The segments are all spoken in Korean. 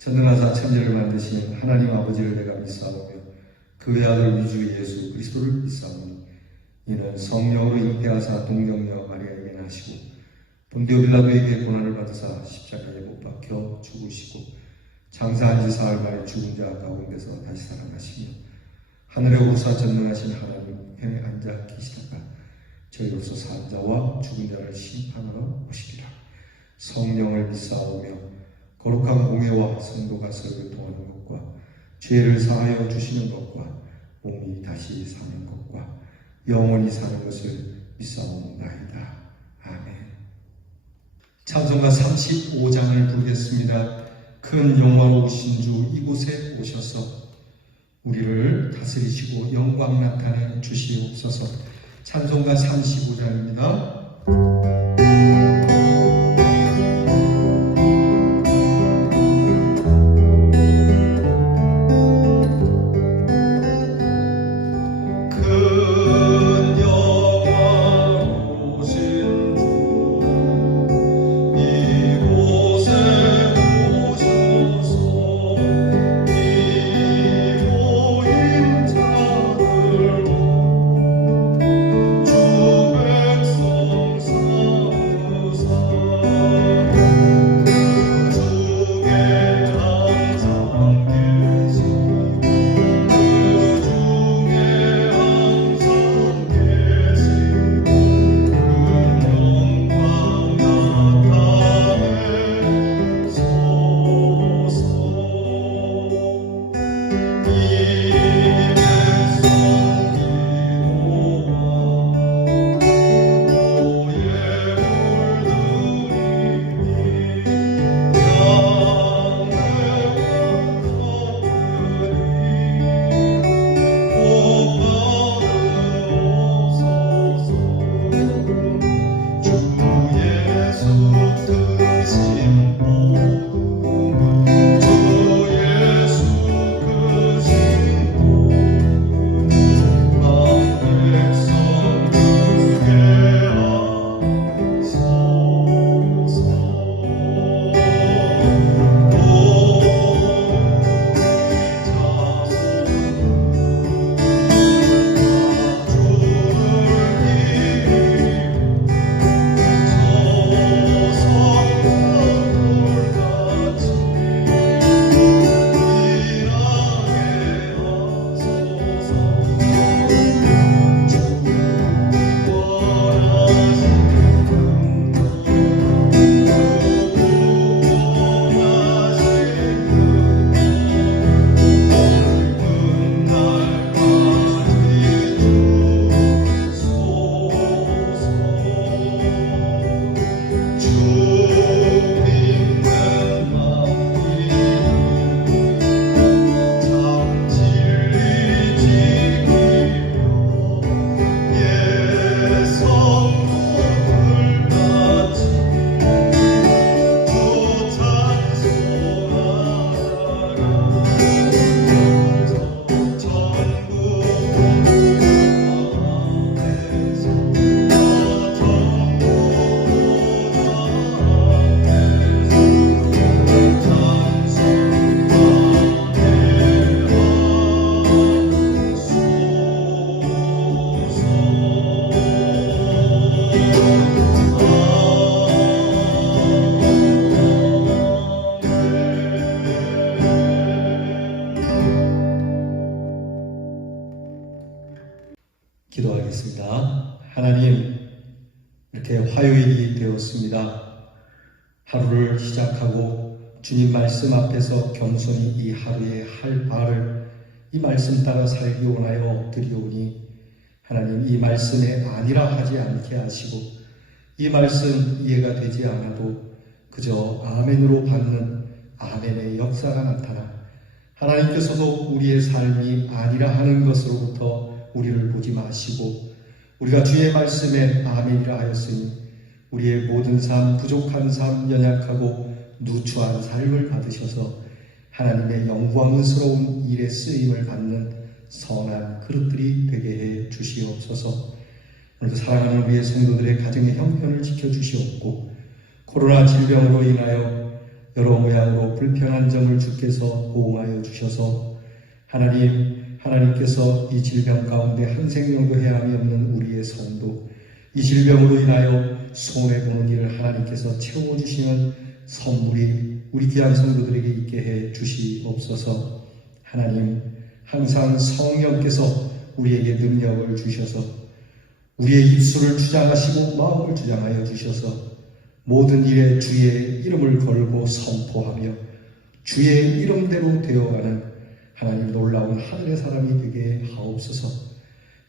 전능하사 천지를 만드신 하나님 아버지를 내가 믿사오며 그 외아들 위주 예수 그리스도를 믿사오니 이는 성령으로 잉태하사 동정녀 마리아에게 나시고 본디오 빌라도에게 고난을 받으사 십자가에 못 박혀 죽으시고 장사한 지 사흘 만에 죽은 자 가운데서 다시 살아나시며 하늘에 오르사 전능하신 하나님께 앉아 계시다가 저희로서 산 자와 죽은 자를 심판하러 오시리라. 성령을 믿사오며 거룩한 공예와 성도가 서로 통하는 것과 죄를 사하여 주시는 것과 몸이 다시 사는 것과 영원히 사는 것을 믿사옵나이다. 아멘. 찬송가 35장을 부르겠습니다. 큰 영화로우신 주 이곳에 오셔서 우리를 다스리시고 영광 나타내 주시옵소서. 찬송가 35장입니다. 기도하겠습니다. 하나님, 이렇게 화요일이 되었습니다. 하루를 시작하고 주님 말씀 앞에서 겸손히 이 하루에 할 바를 이 말씀 따라 살기 원하여 엎드리오니 하나님, 이 말씀에 아니라 하지 않게 하시고 이 말씀 이해가 되지 않아도 그저 아멘으로 받는 아멘의 역사가 나타나 하나님께서도 우리의 삶이 아니라 하는 것으로부터 우리를 보지 마시고 우리가 주의 말씀에 아멘이라 하였으니 우리의 모든 삶, 부족한 삶, 연약하고 누추한 삶을 받으셔서 하나님의 영광스러운 일에 쓰임을 받는 선한 그릇들이 되게 해 주시옵소서. 오늘도 사랑하는 우리의 성도들의 가정의 형편을 지켜주시옵고 코로나 질병으로 인하여 여러 모양으로 불편한 점을 주께서 보호하여 주셔서 하나님께서 이 질병 가운데 한 생명도 해함이 없는 우리의 성도, 이 질병으로 인하여 손해보는 일을 하나님께서 채워주시는 선물이 우리 귀한 성도들에게 있게 해 주시옵소서. 하나님, 항상 성령께서 우리에게 능력을 주셔서 우리의 입술을 주장하시고 마음을 주장하여 주셔서 모든 일에 주의 이름을 걸고 선포하며 주의 이름대로 되어가는 하나님 놀라운 하늘의 사람이 되게 하옵소서.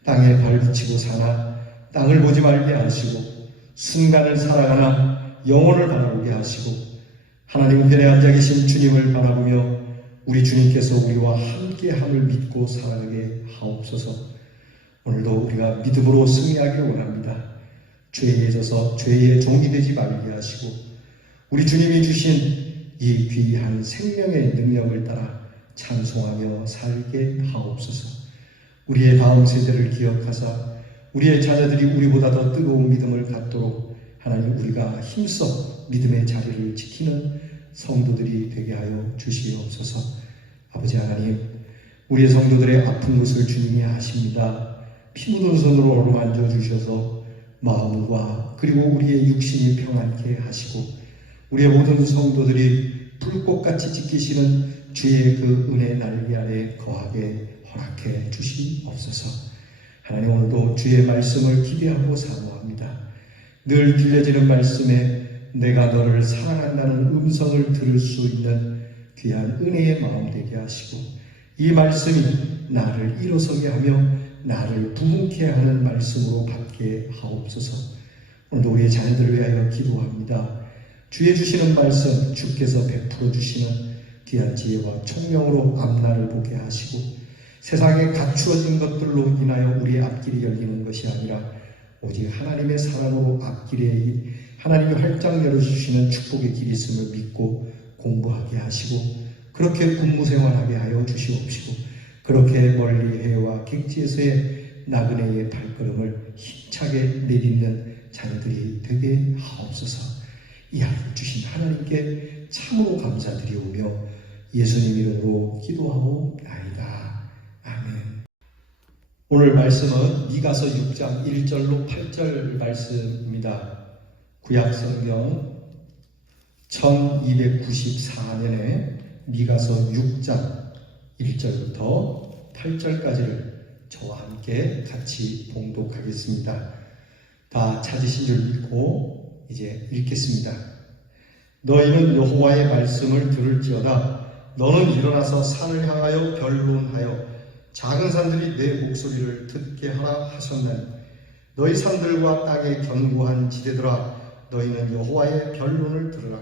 땅에 발붙이고 사나 땅을 보지 말게 하시고 순간을 살아가나 영혼을 바라보게 하시고 하나님 우편에 앉아 계신 주님을 바라보며 우리 주님께서 우리와 함께함을 믿고 살아가게 하옵소서. 오늘도 우리가 믿음으로 승리하기를 원합니다. 죄에 져서 죄의 종이 되지 말게 하시고 우리 주님이 주신 이 귀한 생명의 능력을 따라 찬송하며 살게 하옵소서. 우리의 다음 세대를 기억하사 우리의 자녀들이 우리보다 더 뜨거운 믿음을 갖도록 하나님 우리가 힘써 믿음의 자리를 지키는 성도들이 되게 하여 주시옵소서. 아버지 하나님, 우리의 성도들의 아픈 것을 주님이 아십니다. 피 묻은 손으로 어루만져 주셔서 마음과 그리고 우리의 육신이 평안케 하시고 우리의 모든 성도들이 불꽃같이 지키시는 주의 그 은혜 날개 아래 거하게 허락해 주시옵소서. 하나님, 오늘도 주의 말씀을 기대하고 사모합니다. 늘 들려지는 말씀에 내가 너를 사랑한다는 음성을 들을 수 있는 귀한 은혜의 마음 되게 하시고 이 말씀이 나를 일어서게 하며 나를 부흥케 하는 말씀으로 받게 하옵소서. 오늘도 우리의 자녀들을 위하여 기도합니다. 주의 주시는 말씀, 주께서 베풀어 주시는 귀한 지혜와 총명으로 앞날을 보게 하시고 세상에 갖추어진 것들로 인하여 우리의 앞길이 열리는 것이 아니라 오직 하나님의 사랑으로 앞길에 하나님이 활짝 열어주시는 축복의 길이 있음을 믿고 공부하게 하시고 그렇게 군무생활하게 하여 주시옵시고 그렇게 멀리 해와 객지에서의 나그네의 발걸음을 힘차게 내딛는 자녀들이 되게 하옵소서. 이 하루를 주신 하나님께 참으로 감사드리오며 예수님 이름으로 기도하고 나이다. 아멘. 오늘 말씀은 미가서 6장 1절로 8절 말씀입니다. 구약성경 1294년에 미가서 6장 1절부터 8절까지를 저와 함께 같이 봉독하겠습니다. 다 찾으신 줄 믿고 이제 읽겠습니다. 너희는 여호와의 말씀을 들을지어다. 너는 일어나서 산을 향하여 변론하여 작은 산들이 내 목소리를 듣게 하라 하셨나니 너희 산들과 땅의 견고한 지대들아 너희는 여호와의 변론을 들으라.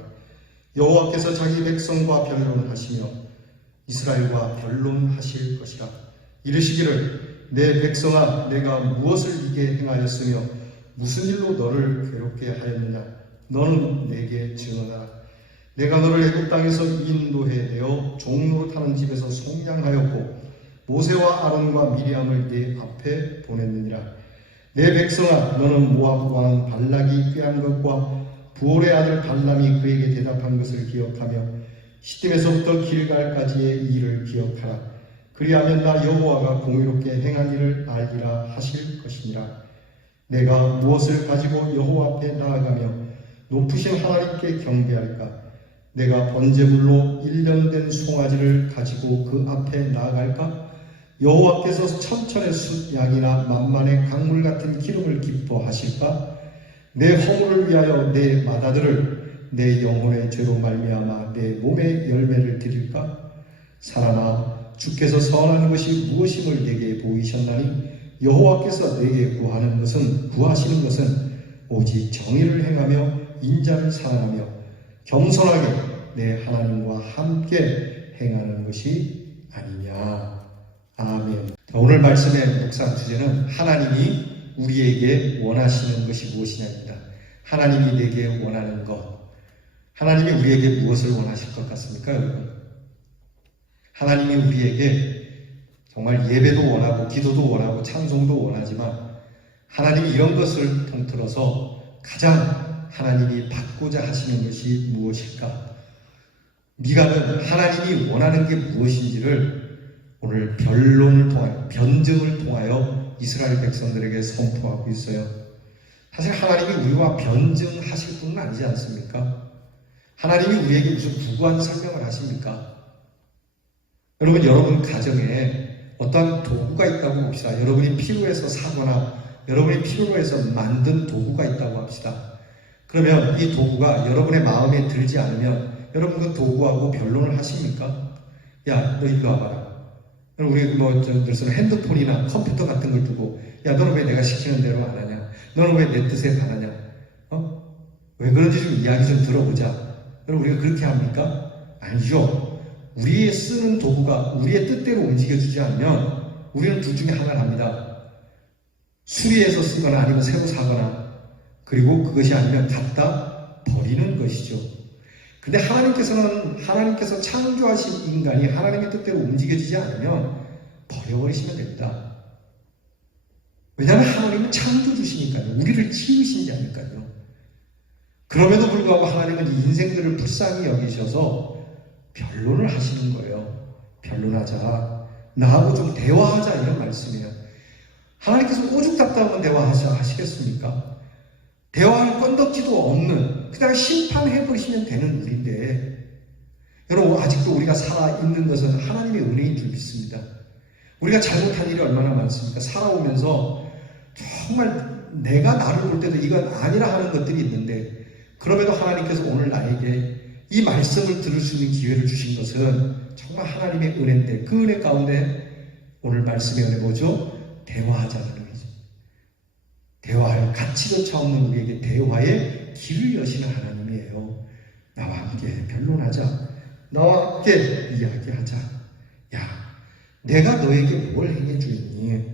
여호와께서 자기 백성과 변론을 하시며 이스라엘과 변론하실 것이라. 이르시기를 내 백성아 내가 무엇을 네게 행하였으며 무슨 일로 너를 괴롭게 하였느냐. 너는 내게 증언하라. 내가 너를 애굽 땅에서 인도해 내어 종로로 타는 집에서 속량하였고 모세와 아론과 미리암을 내 앞에 보냈느니라. 내 백성아 너는 모압 왕 발락이 꾀한 것과 부올의 아들 발람이 그에게 대답한 것을 기억하며 시딤에서부터 길갈까지의 일을 기억하라. 그리하면 나 여호와가 공의롭게 행한 일을 알리라 하실 것이니라. 내가 무엇을 가지고 여호와 앞에 나아가며 높으신 하나님께 경배할까? 내가 번제물로 1년 된 송아지를 가지고 그 앞에 나아갈까? 여호와께서 천천의 숫 양이나 만만의 강물 같은 기름을 기뻐하실까? 내 허물을 위하여 내 맏아들을 내 영혼의 죄로 말미암아 내 몸의 열매를 드릴까? 사람아 주께서 선한 것이 무엇임을 내게 보이셨나니 여호와께서 내게 구하시는 것은 오직 정의를 행하며 인자를 사랑하며 겸손하게 내 하나님과 함께 행하는 것이 아니냐. 아멘. 오늘 말씀의 묵상 주제는 하나님이 우리에게 원하시는 것이 무엇이냐입니다. 하나님이 내게 원하는 것. 하나님이 우리에게 무엇을 원하실 것 같습니까, 여러분? 하나님이 우리에게 정말 예배도 원하고 기도도 원하고 찬송도 원하지만 하나님이 이런 것을 통틀어서 가장 하나님이 받고자 하시는 것이 무엇일까? 네가는 하나님이 원하는 게 무엇인지를 오늘 변론을 통하여, 변증을 통하여 이스라엘 백성들에게 선포하고 있어요. 사실 하나님이 우리와 변증하실 분은 아니지 않습니까? 하나님이 우리에게 무슨 부구한 설명을 하십니까? 여러분 가정에 어떠한 도구가 있다고 봅시다. 여러분이 필요해서 사거나 여러분이 필요로 해서 만든 도구가 있다고 합시다. 그러면 이 도구가 여러분의 마음에 들지 않으면 여러분 그 도구하고 변론을 하십니까? 야, 너 이리 와봐라. 우리 그래서 핸드폰이나 컴퓨터 같은 걸 두고 야, 너는 왜 내가 시키는 대로 안 하냐? 너는 왜 내 뜻에 반하냐? 왜 그런지 좀 이야기 좀 들어보자. 여러분 우리가 그렇게 합니까? 아니죠. 우리의 쓰는 도구가 우리의 뜻대로 움직여주지 않으면 우리는 둘 중에 하나를 합니다. 수리해서 쓰거나 아니면 새로 사거나, 그리고 그것이 아니면 갖다 버리는 것이죠. 근데 하나님께서 창조하신 인간이 하나님의 뜻대로 움직여지지 않으면 버려버리시면 됩니다. 왜냐하면 하나님은 창조주시니까요. 우리를 지으신 자니까요. 그럼에도 불구하고 하나님은 이 인생들을 불쌍히 여기셔서 변론을 하시는 거예요. 변론하자. 나하고 좀 대화하자, 이런 말씀이에요. 하나님께서 오죽 답답하면 대화하자 하시겠습니까? 대화할 건덕지도 없는, 그냥 심판해버리시면 되는 우리인데, 여러분 아직도 우리가 살아있는 것은 하나님의 은혜인 줄 믿습니다. 우리가 잘못한 일이 얼마나 많습니까? 살아오면서 정말 내가 나를 볼 때도 이건 아니라 하는 것들이 있는데, 그럼에도 하나님께서 오늘 나에게 이 말씀을 들을 수 있는 기회를 주신 것은 정말 하나님의 은혜인데, 그 은혜 가운데 오늘 말씀의 은혜 뭐죠? 대화하자는 거죠. 대화할 가치조차 없는 우리에게 대화의 길을 여시는 하나님이에요. 나와 함께 변론하자. 나와 함께 이야기하자. 야, 내가 너에게 뭘 행해주니?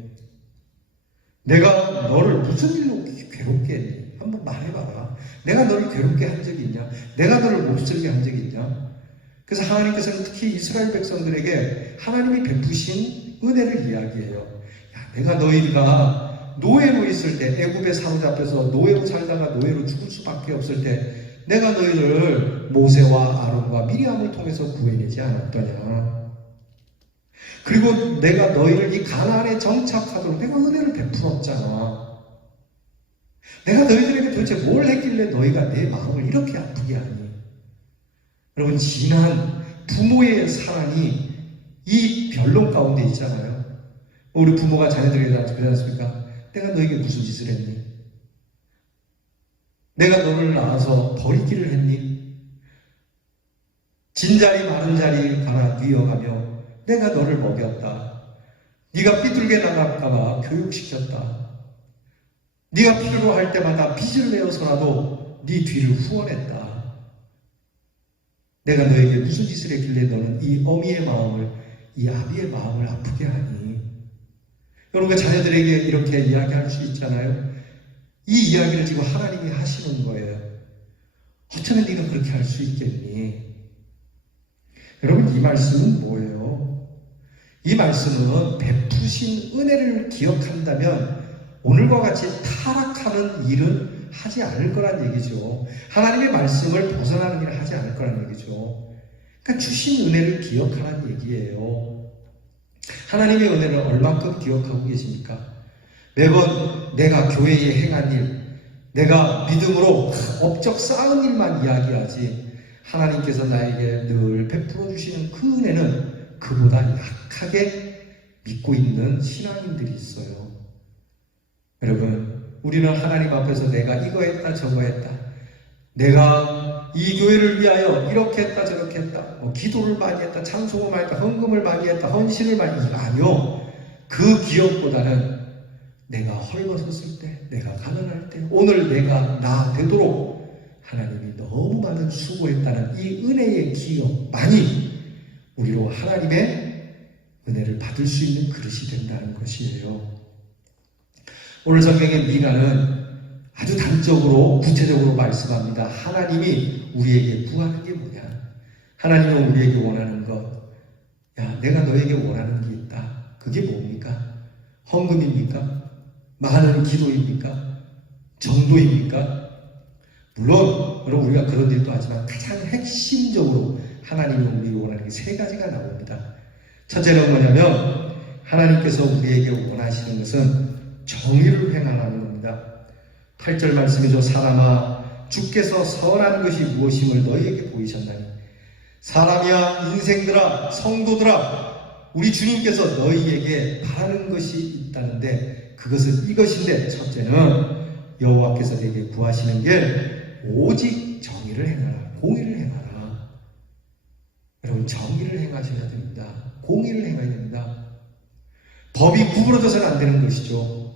내가 너를 무슨 일로 괴롭게 했니? 한번 말해봐라. 내가 너를 괴롭게 한 적이 있냐? 내가 너를 못쓰게 한 적이 있냐? 그래서 하나님께서는 특히 이스라엘 백성들에게 하나님이 베푸신 은혜를 이야기해요. 야, 내가 너희가 노예로 있을 때, 애굽에 사로잡혀서 노예로 살다가 노예로 죽을 수밖에 없을 때 내가 너희를 모세와 아론과 미리암을 통해서 구해내지 않았더냐? 그리고 내가 너희를 이 가나안에 정착하도록 내가 은혜를 베풀었잖아. 내가 너희들에게 도대체 뭘 했길래 너희가 내 마음을 이렇게 아프게 하니? 여러분, 진한 부모의 사랑이 이 변론 가운데 있잖아요. 우리 부모가 자녀들에게 그러지 않습니까? 내가 너에게 무슨 짓을 했니? 내가 너를 낳아서 버리기를 했니? 진자리 마른 자리 가라 뛰어가며 내가 너를 먹였다. 네가 삐뚤게 나갈까봐 교육시켰다. 네가 필요로 할 때마다 빚을 내어서라도 네 뒤를 후원했다. 내가 너에게 무슨 짓을 했길래 너는 이 어미의 마음을, 이 아비의 마음을 아프게 하니? 여러분, 자녀들에게 이렇게 이야기할 수 있잖아요. 이 이야기를 지금 하나님이 하시는 거예요. 어쩌면 네가 그렇게 할 수 있겠니? 여러분, 이 말씀은 뭐예요? 이 말씀은 베푸신 은혜를 기억한다면 오늘과 같이 타락하는 일은 하지 않을 거란 얘기죠. 하나님의 말씀을 벗어나는 일을 하지 않을 거란 얘기죠. 그러니까 주신 은혜를 기억하라는 얘기예요. 하나님의 은혜를 얼만큼 기억하고 계십니까? 매번 내가 교회에 행한 일, 내가 믿음으로 업적 쌓은 일만 이야기하지, 하나님께서 나에게 늘 베풀어 주시는 그 은혜는 그보다 약하게 믿고 있는 신앙인들이 있어요. 여러분, 우리는 하나님 앞에서 내가 이거 했다 저거 했다, 내가 이 교회를 위하여 이렇게 했다 저렇게 했다, 기도를 많이 했다, 찬송을 많이 했다, 헌금을 많이 했다, 헌신을 많이 했다, 아니요. 그 기억보다는 내가 헐벗었을 때, 내가 가난할 때, 오늘 내가 나 되도록 하나님이 너무 많은 수고했다는 이 은혜의 기억만이 우리로 하나님의 은혜를 받을 수 있는 그릇이 된다는 것이에요. 오늘 성경의 미가는 아주 단적으로 구체적으로 말씀합니다. 하나님이 우리에게 구하는 게 뭐냐? 하나님은 우리에게 원하는 것, 야, 내가 너에게 원하는 게 있다. 그게 뭡니까? 헌금입니까? 많은 기도입니까? 정도입니까? 물론 여러분, 우리가 그런 일도 하지만 가장 핵심적으로 하나님이 우리에게 원하는 게 세 가지가 나옵니다. 첫째는 뭐냐면 하나님께서 우리에게 원하시는 것은 정의를 행하라는 겁니다. 8절 말씀이죠. 사람아 주께서 선한 것이 무엇임을 너희에게 보이셨나니. 사람이야, 인생들아, 성도들아, 우리 주님께서 너희에게 바라는 것이 있다는데 그것은 이것인데, 첫째는 여호와께서 내게 구하시는 게 오직 정의를 행하라, 공의를 행하라. 여러분, 정의를 행하셔야 됩니다. 공의를 행해야 됩니다. 법이 구부러져서는 안 되는 것이죠.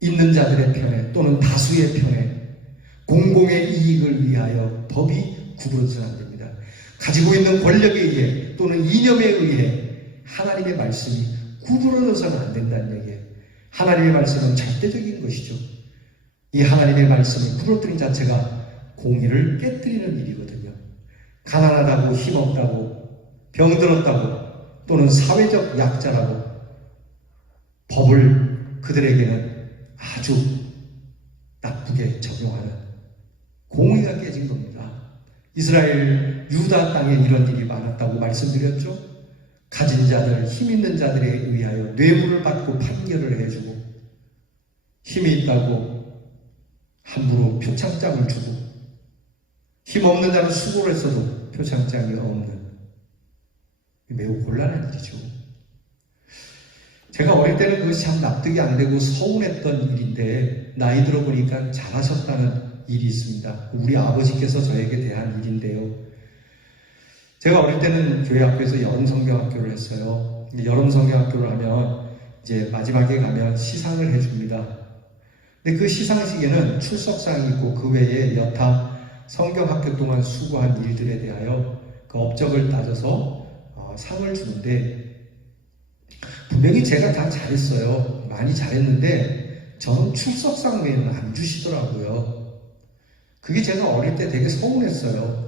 있는 자들의 편에 또는 다수의 편에 공공의 이익을 위하여 법이 구부러져서는 안 됩니다. 가지고 있는 권력에 의해 또는 이념에 의해 하나님의 말씀이 구부러져서는 안 된다는 얘기예요. 하나님의 말씀은 절대적인 것이죠. 이 하나님의 말씀을 구부러뜨린 자체가 공의를 깨뜨리는 일이거든요. 가난하다고, 힘없다고, 병들었다고 또는 사회적 약자라고 법을 그들에게는 아주 나쁘게 적용하는 공의가 깨진 겁니다. 이스라엘 유다 땅에 이런 일이 많았다고 말씀드렸죠. 가진 자들, 힘 있는 자들에 의하여 뇌물을 받고 판결을 해주고, 힘이 있다고 함부로 표창장을 주고, 힘 없는 자는 수고를 했어도 표창장이 없는, 매우 곤란한 일이죠. 제가 어릴 때는 그것이 참 납득이 안 되고 서운했던 일인데, 나이 들어보니까 잘하셨다는 일이 있습니다. 우리 아버지께서 저에게 대한 일인데요. 제가 어릴 때는 교회 학교에서 여름성경학교를 했어요. 여름성경학교를 하면 이제 마지막에 가면 시상을 해줍니다. 근데 그 시상식에는 출석상이 있고 그 외에 여타 성경학교 동안 수고한 일들에 대하여 그 업적을 따져서 상을 주는데, 분명히 제가 다 잘했어요. 많이 잘했는데 저는 출석상 외에는 안 주시더라고요. 그게 제가 어릴 때 되게 서운했어요.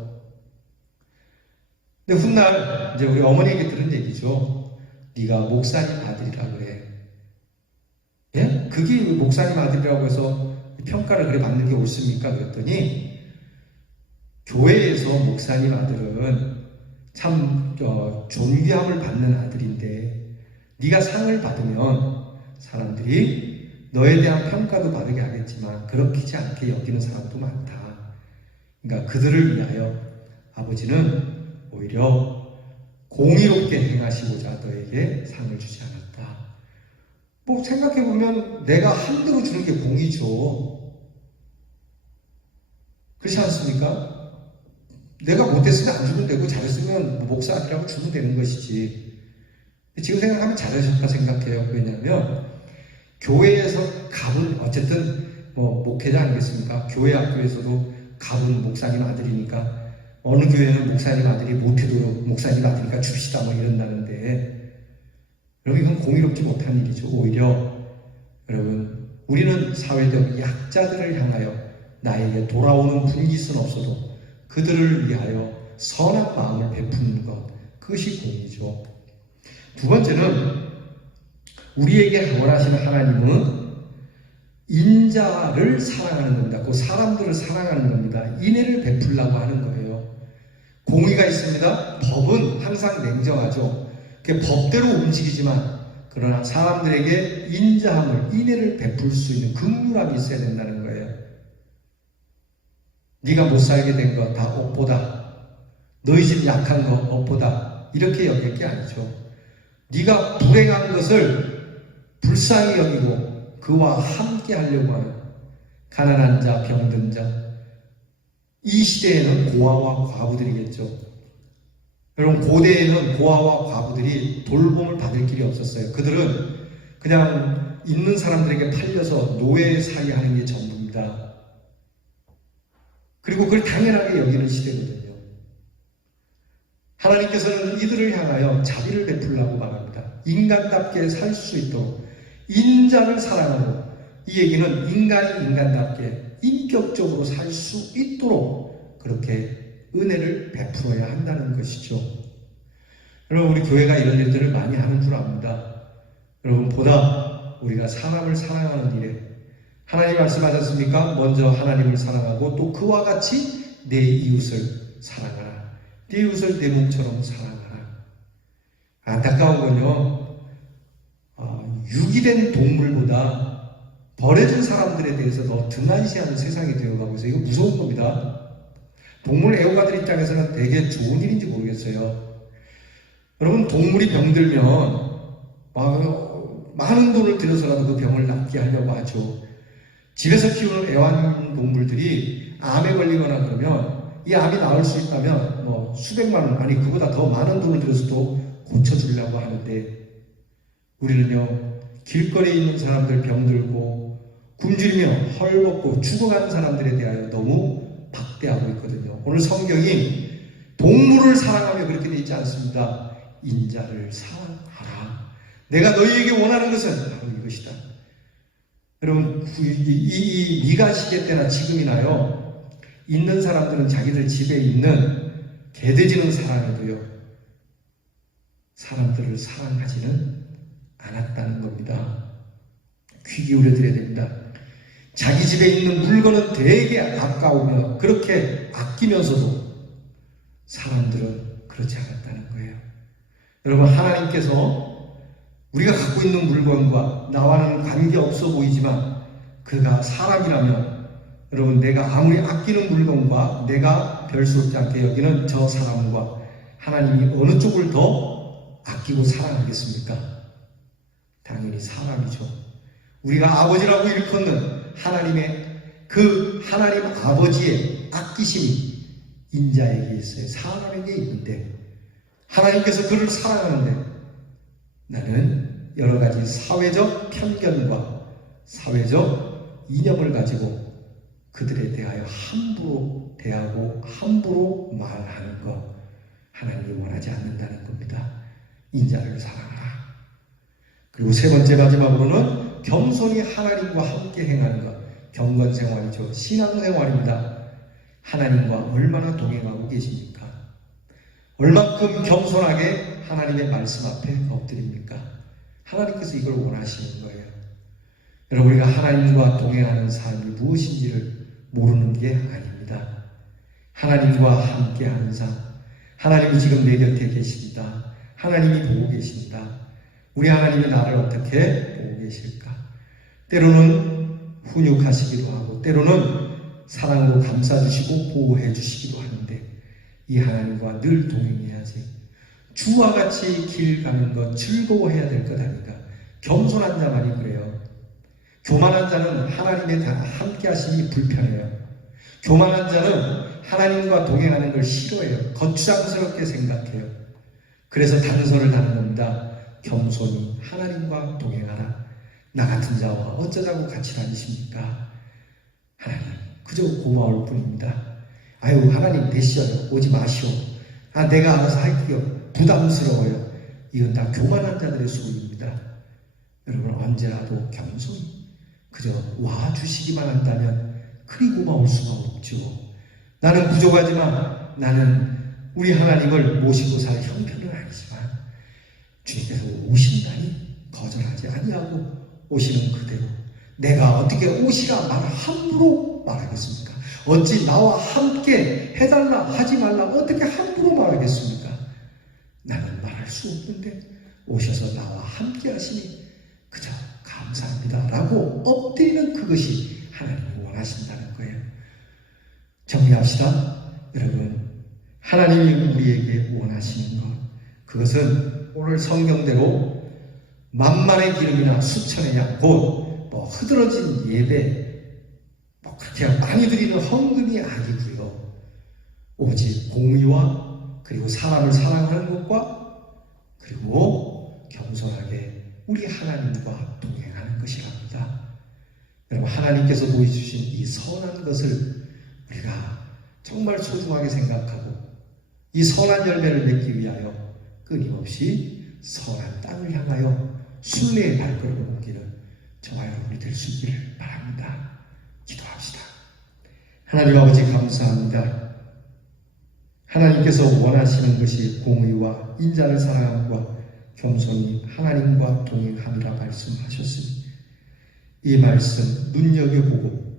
근데 훗날 이제 우리 어머니에게 들은 얘기죠. 네가 목사님 아들이라 그래. 예? 그게 목사님 아들이라고 해서 평가를 그래 받는 게 옳습니까? 그랬더니, 교회에서 목사님 아들은 참 존귀함을 받는 아들인데 네가 상을 받으면 사람들이 너에 대한 평가도 받게 하겠지만 그렇지 않게 여기는 사람도 많다. 그러니까 그들을 위하여 아버지는 오히려 공의롭게 행하시고자 너에게 상을 주지 않았다. 뭐 생각해보면 내가 함부로 주는 게 공의죠. 그렇지 않습니까? 내가 못했으면 안 주면 되고 잘했으면 목사 아들이라고 주면 되는 것이지. 지금 생각하면 잘하셨다 생각해요. 왜냐하면 교회에서 갑은 어쨌든 뭐 목회자 아니겠습니까? 교회 학교에서도 갑은 목사님 아들이니까 어느 교회는 목사님 아들이 못해도 목사님 아들이니까 줍시다 뭐 이런다는데, 여러분 이건 공의롭지 못한 일이죠. 오히려 여러분, 우리는 사회적 약자들을 향하여 나에게 돌아오는 분깃은 없어도 그들을 위하여 선한 마음을 베푸는 것, 그것이 공의죠. 두 번째는 우리에게 원하시는 하나님은 인자를 사랑하는 겁니다. 그 사람들을 사랑하는 겁니다. 인애를 베풀려고 하는 거예요. 공의가 있습니다. 법은 항상 냉정하죠. 법대로 움직이지만 그러나 사람들에게 인자함을, 인애를 베풀 수 있는 긍휼함이 있어야 된다는 거예요. 네가 못 살게 된 거 다 업보다, 너희 집 약한 거 업보다 이렇게 여길 게 아니죠. 네가 불행한 것을 불쌍히 여기고 그와 함께 하려고 하는 가난한 자, 병든 자, 이 시대에는 고아와 과부들이겠죠. 여러분, 고대에는 고아와 과부들이 돌봄을 받을 길이 없었어요. 그들은 그냥 있는 사람들에게 팔려서 노예살이 하는 게 전부입니다. 그리고 그걸 당연하게 여기는 시대거든요. 하나님께서는 이들을 향하여 자비를 베풀라고 말합니다. 인간답게 살 수 있도록 인자를 사랑하고, 이 얘기는 인간이 인간답게 인격적으로 살 수 있도록 그렇게 은혜를 베풀어야 한다는 것이죠. 여러분, 우리 교회가 이런 일들을 많이 하는 줄 압니다. 여러분, 보다 우리가 사람을 사랑하는 일에, 하나님 말씀하지 않습니까? 먼저 하나님을 사랑하고 또 그와 같이 내 이웃을 사랑하라. 네 이웃을 내 몸처럼 사랑하라. 안타까운 건요, 유기된 동물보다 버려진 사람들에 대해서 더 등한시하는 세상이 되어가고 있어요. 이거 무서운 겁니다. 동물 애호가들 입장에서는 되게 좋은 일인지 모르겠어요. 여러분, 동물이 병들면 많은 돈을 들여서라도 그 병을 낫게 하려고 하죠. 집에서 키우는 애완동물들이 암에 걸리거나 그러면 이 암이 나을 수 있다면 뭐 수백만 원, 아니 그보다 더 많은 돈을 들여서도 고쳐주려고 하는데, 우리는요, 길거리에 있는 사람들 병들고 굶주리며 헐벗고 죽어가는 사람들에 대하여 너무 박대하고 있거든요. 오늘 성경이 동물을 사랑하며 그렇게 되어 있지 않습니다. 인자를 사랑하라. 내가 너희에게 원하는 것은 바로 이것이다. 여러분, 이 미가 시대 때나 지금이나요, 있는 사람들은 자기들 집에 있는 개돼지는 사랑해도요, 사람들을 사랑하지는 않았다는 겁니다. 귀 기울여 드려야 됩니다. 자기 집에 있는 물건은 되게 아까우며 그렇게 아끼면서도 사람들은 그렇지 않았다는 거예요. 여러분, 하나님께서 우리가 갖고 있는 물건과 나와는 관계없어 보이지만 그가 사람이라면, 여러분, 내가 아무리 아끼는 물건과 내가 별스럽지 않게 여기는 저 사람과 하나님이 어느 쪽을 더 아끼고 사랑하겠습니까? 당연히 사람이죠. 우리가 아버지라고 일컫는 하나님의 그 하나님 아버지의 아끼심이 인자에게 있어요. 사람에게 있는데, 하나님께서 그를 사랑하는데 나는 여러 가지 사회적 편견과 사회적 이념을 가지고 그들에 대하여 함부로 대하고 함부로 말하는 것, 하나님이 원하지 않는다는 겁니다. 인자를 사랑하라. 그리고 세 번째 마지막으로는 겸손히 하나님과 함께 행하는 것, 경건생활이죠. 신앙생활입니다. 하나님과 얼마나 동행하고 계십니까? 얼만큼 겸손하게 하나님의 말씀 앞에 엎드립니까? 하나님께서 이걸 원하시는 거예요. 여러분, 우리가 하나님과 동행하는 삶이 무엇인지를 모르는 게 아닙니다. 하나님과 함께하는 삶, 하나님이 지금 내 곁에 계십니다. 하나님이 보고 계십니다. 우리 하나님이 나를 어떻게 보고 계실까? 때로는 훈육하시기도 하고 때로는 사랑으로 감싸주시고 보호해 주시기도 하는데, 이 하나님과 늘 동행해야지. 주와 같이 길 가는 것 즐거워해야 될 것 아닌가. 겸손한 자만이 그래요. 교만한 자는 하나님의 함께 하심이 불편해요. 교만한 자는 하나님과 동행하는 걸 싫어해요. 거추장스럽게 생각해요. 그래서 단서를 다는 겁니다. 겸손히 하나님과 동행하라. 나 같은 자와 어쩌자고 같이 다니십니까? 하나님, 그저 고마울 뿐입니다. 아유, 하나님 되시어요. 오지 마시오. 내가 알아서 할게요. 부담스러워요. 이건 다 교만한 자들의 소리입니다. 여러분, 언제라도 겸손히 그저 와주시기만 한다면 그리 고마울 수가 없죠. 나는 부족하지만 나는 우리 하나님을 모시고 살 형편은 아니지만 주님께서 오신다니 거절하지 아니하고 오시는 그대로, 내가 어떻게 오시라 말을 함부로 말하겠습니까? 어찌 나와 함께 해달라 하지 말라 어떻게 함부로 말하겠습니까? 나는 말할 수 없는데 오셔서 나와 함께 하시니 그저 감사합니다 라고 엎드리는 그것이 하나님이 원하신다는 거예요. 정리합시다. 여러분, 하나님이 우리에게 원하시는 것, 그것은 오늘 성경대로 만만의 기름이나 수천의 양, 곧 흐드러진 예배, 그렇게 많이 드리는 헌금이 아니고요. 오직 공의와 그리고 사람을 사랑하는 것과 그리고 겸손하게 우리 하나님과 동행하는 것이랍니다. 여러분, 하나님께서 보여주신 이 선한 것을 우리가 정말 소중하게 생각하고 이 선한 열매를 맺기 위하여 끊임없이 선한 땅을 향하여 순례의 발걸음을 옮기는 저와 여러분이 될 수 있기를 바랍니다. 기도합시다. 하나님 아버지, 감사합니다. 하나님께서 원하시는 것이 공의와 인자를 사랑함과 겸손히 하나님과 동행함이라 말씀하셨으니 이 말씀 눈여겨보고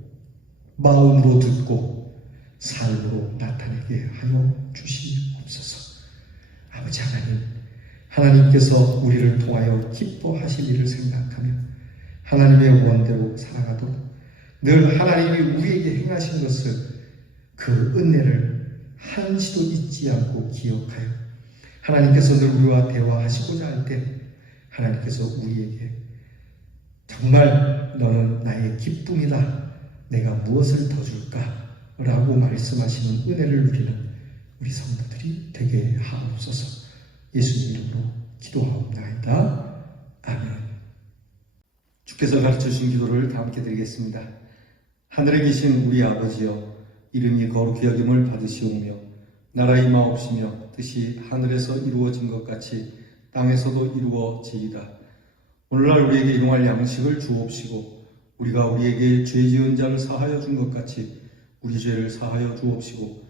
마음으로 듣고 삶으로 나타내게 하여 주시옵소서. 아버지 하나님, 하나님께서 우리를 통하여 기뻐하실 일을 생각하며 하나님의 원대로 살아가도록 늘 하나님이 우리에게 행하신 것을 그 은혜를 한시도 잊지 않고 기억하여 하나님께서 늘 우리와 대화하시고자 할 때 하나님께서 우리에게 정말 너는 나의 기쁨이다. 내가 무엇을 더 줄까? 라고 말씀하시는 은혜를 누리는 우리 성도들이 되게 하옵소서. 예수님 이름으로 기도하옵나이다. 아멘. 주께서 가르쳐주신 기도를 다 함께 드리겠습니다. 하늘에 계신 우리 아버지여, 이름이 거룩히 여김을 받으시오며 나라 임하옵시며 뜻이 하늘에서 이루어진 것 같이 땅에서도 이루어지이다. 오늘날 우리에게 일용할 양식을 주옵시고 우리가 우리에게 죄 지은 자를 사하여 준 것 같이 우리 죄를 사하여 주옵시고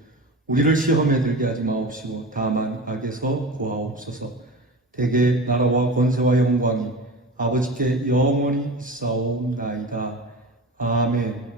우리를 시험에 들게 하지 마옵시고 다만 악에서 구하옵소서. 대개 나라와 권세와 영광이 아버지께 영원히 있사옵나이다. 아멘.